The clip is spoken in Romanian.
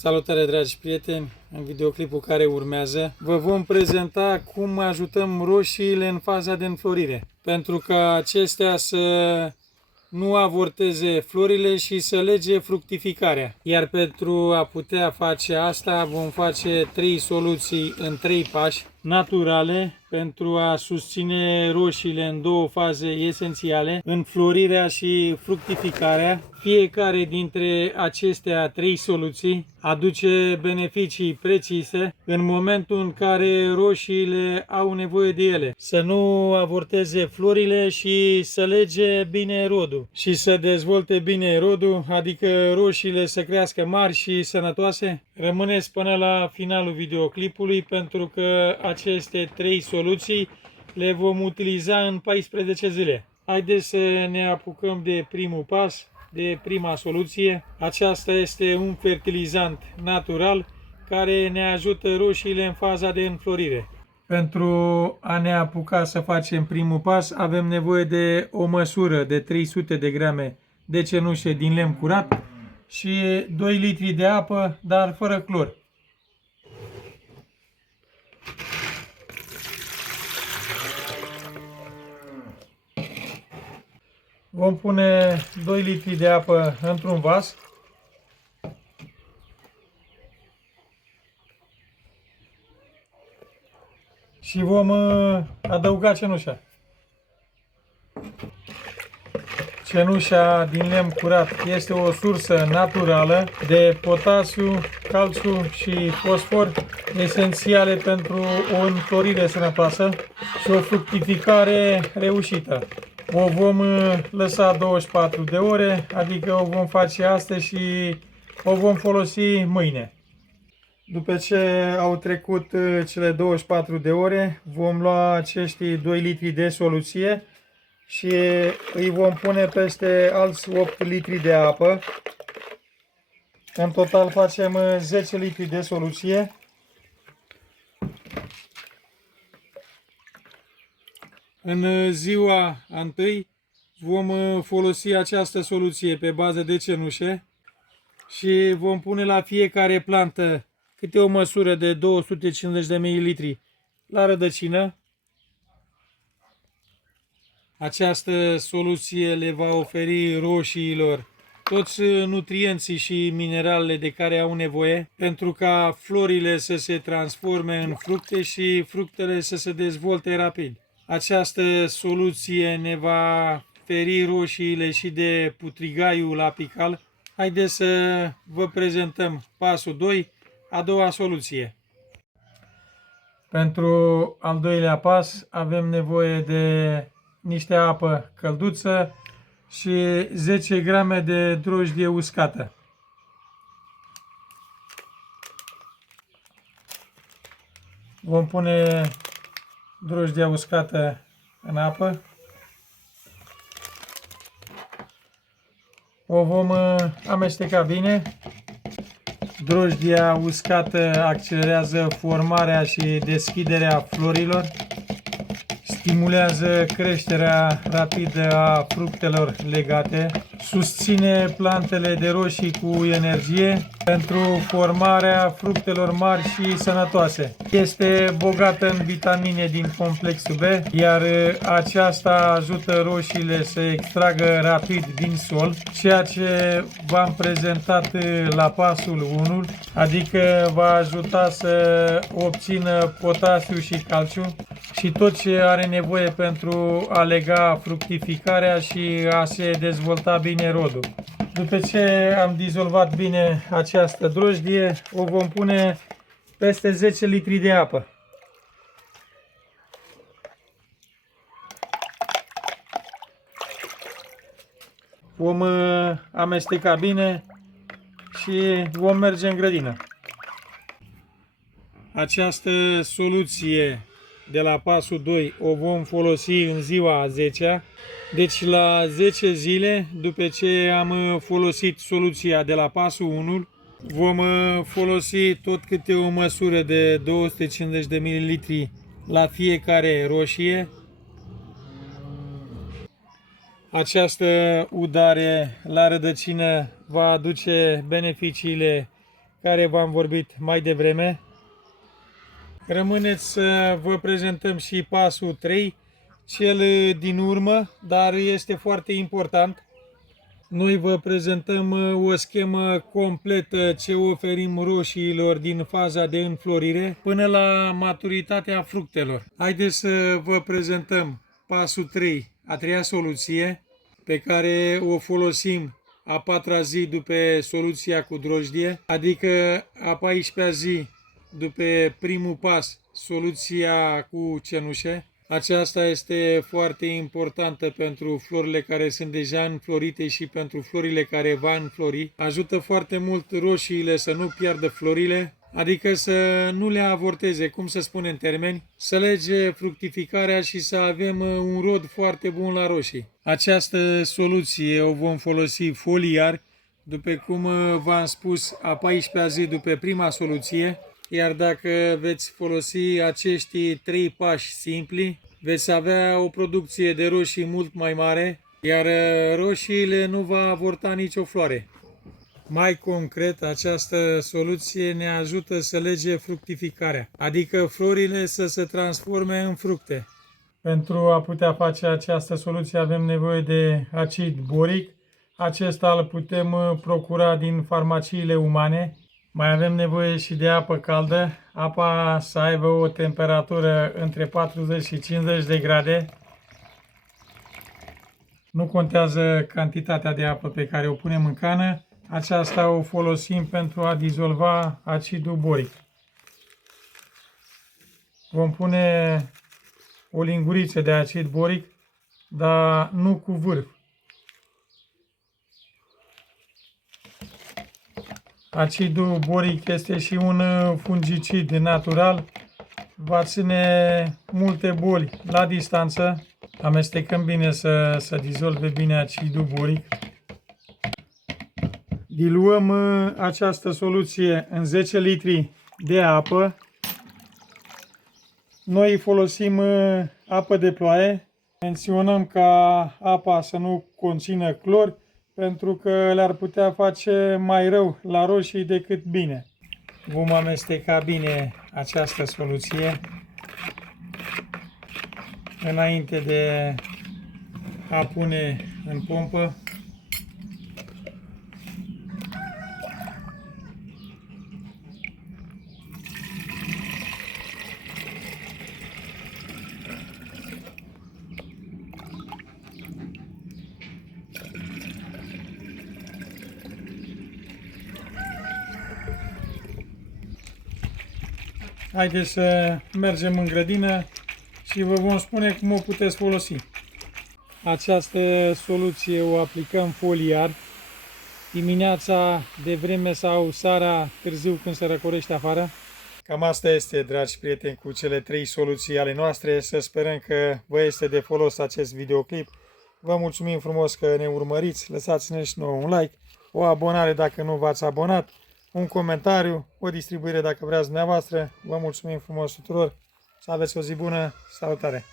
Salutare, dragi prieteni! În videoclipul care urmează vă vom prezenta cum ajutăm roșiile în faza de înflorire, pentru ca acestea să nu avorteze florile și să lege fructificarea. Iar pentru a putea face asta vom face 3 soluții în 3 pași naturale pentru a susține roșiile în 2 faze esențiale, înflorirea și fructificarea. Fiecare dintre acestea 3 soluții aduce beneficii precise în momentul în care roșiile au nevoie de ele. Să nu avorteze florile și să lege bine rodul și să dezvolte bine rodul, adică roșiile să crească mari și sănătoase. Rămâneți până la finalul videoclipului pentru că aceste 3 soluții le vom utiliza în 14 zile. Haideți să ne apucăm de primul pas, de prima soluție. Aceasta este un fertilizant natural care ne ajută roșiile în faza de înflorire. Pentru a ne apuca să facem primul pas, avem nevoie de o măsură de 300 de grame de cenușă din lemn curat și 2 litri de apă, dar fără clor. Vom pune 2 litri de apă într-un vas. Și vom adăuga cenușa. Cenușa din lemn curat este o sursă naturală de potasiu, calciu și fosfor, esențiale pentru o înflorire sănătoasă și o fructificare reușită. O vom lăsa 24 de ore, adică o vom face astăzi și o vom folosi mâine. După ce au trecut cele 24 de ore, vom lua acești 2 litri de soluție și îi vom pune peste alți 8 litri de apă. În total facem 10 litri de soluție. În ziua întâi vom folosi această soluție pe bază de cenușe și vom pune la fiecare plantă câte o măsură de 250 de ml la rădăcină. Această soluție le va oferi roșiilor toți nutrienții și mineralele de care au nevoie pentru ca florile să se transforme în fructe și fructele să se dezvolte rapid. Această soluție ne va feri roșiile și de putrigaiul apical. Haideți să vă prezentăm pasul 2, a doua soluție. Pentru al doilea pas avem nevoie de niște apă călduță și 10 grame de drojdie uscată. Vom pune drojdia uscată în apă. O vom amesteca bine. Drojdia uscată accelerează formarea și deschiderea florilor, stimulează creșterea rapidă a fructelor legate, susține plantele de roșii cu energie pentru formarea fructelor mari și sănătoase. Este bogată în vitamine din complexul B, iar aceasta ajută roșiile să extragă rapid din sol, ceea ce v-am prezentat la pasul 1, adică va ajuta să obțină potasiu și calciu și tot ce are nevoie pentru a lega fructificarea și a se dezvolta bine rodul. După ce am dizolvat bine această drojdie, o vom pune peste 10 litri de apă. Vom amesteca bine și vom merge în grădină. Această soluție de la pasul 2 o vom folosi în ziua a 10-a. Deci la 10 zile, după ce am folosit soluția de la pasul 1, vom folosi tot câte o măsură de 250 de ml la fiecare roșie. Această udare la rădăcină va aduce beneficiile care v-am vorbit mai devreme. Rămâneți să vă prezentăm și pasul 3, cel din urmă, dar este foarte important. Noi vă prezentăm o schemă completă ce oferim roșiilor din faza de înflorire până la maturitatea fructelor. Haideți să vă prezentăm pasul 3, a treia soluție, pe care o folosim a patra zi după soluția cu drojdie, adică a 14-a zi după primul pas, soluția cu cenușe. Aceasta este foarte importantă pentru florile care sunt deja înflorite și pentru florile care va înflori. Ajută foarte mult roșiile să nu piardă florile, adică să nu le avorteze, cum se spune în termeni, să lege fructificarea și să avem un rod foarte bun la roșii. Această soluție o vom folosi foliar, după cum v-am spus, a 14-a zi după prima soluție. Iar dacă veți folosi acești 3 pași simpli, veți avea o producție de roșii mult mai mare, iar roșiile nu va avorta nicio floare. Mai concret, această soluție ne ajută să lege fructificarea, adică florile să se transforme în fructe. Pentru a putea face această soluție avem nevoie de acid boric. Acesta îl putem procura din farmaciile umane. Mai avem nevoie și de apă caldă, apa să aibă o temperatură între 40 și 50 de grade. Nu contează cantitatea de apă pe care o punem în cană, aceasta o folosim pentru a dizolva acidul boric. Vom pune o linguriță de acid boric, dar nu cu vârf. Acidul boric este și un fungicid natural, va ține multe boli la distanță. Amestecăm bine să dizolve bine acidul boric. Diluăm această soluție în 10 litri de apă. Noi folosim apă de ploaie. Menționăm ca apa să nu conțină clor, pentru că le-ar putea face mai rău la roșii decât bine. Vom amesteca bine această soluție înainte de a pune în pompă. Haideți să mergem în grădină și vă vom spune cum o puteți folosi. Această soluție o aplicăm foliar dimineața de vreme sau seara târziu când se răcorește afară. Cam asta este, dragi prieteni, cu cele 3 soluții ale noastre. Să sperăm că vă este de folos acest videoclip. Vă mulțumim frumos că ne urmăriți. Lăsați-ne și nouă un like, o abonare dacă nu v-ați abonat, un comentariu, o distribuire dacă vreați dumneavoastră. Vă mulțumim frumos tuturor. Să aveți o zi bună. Salutare!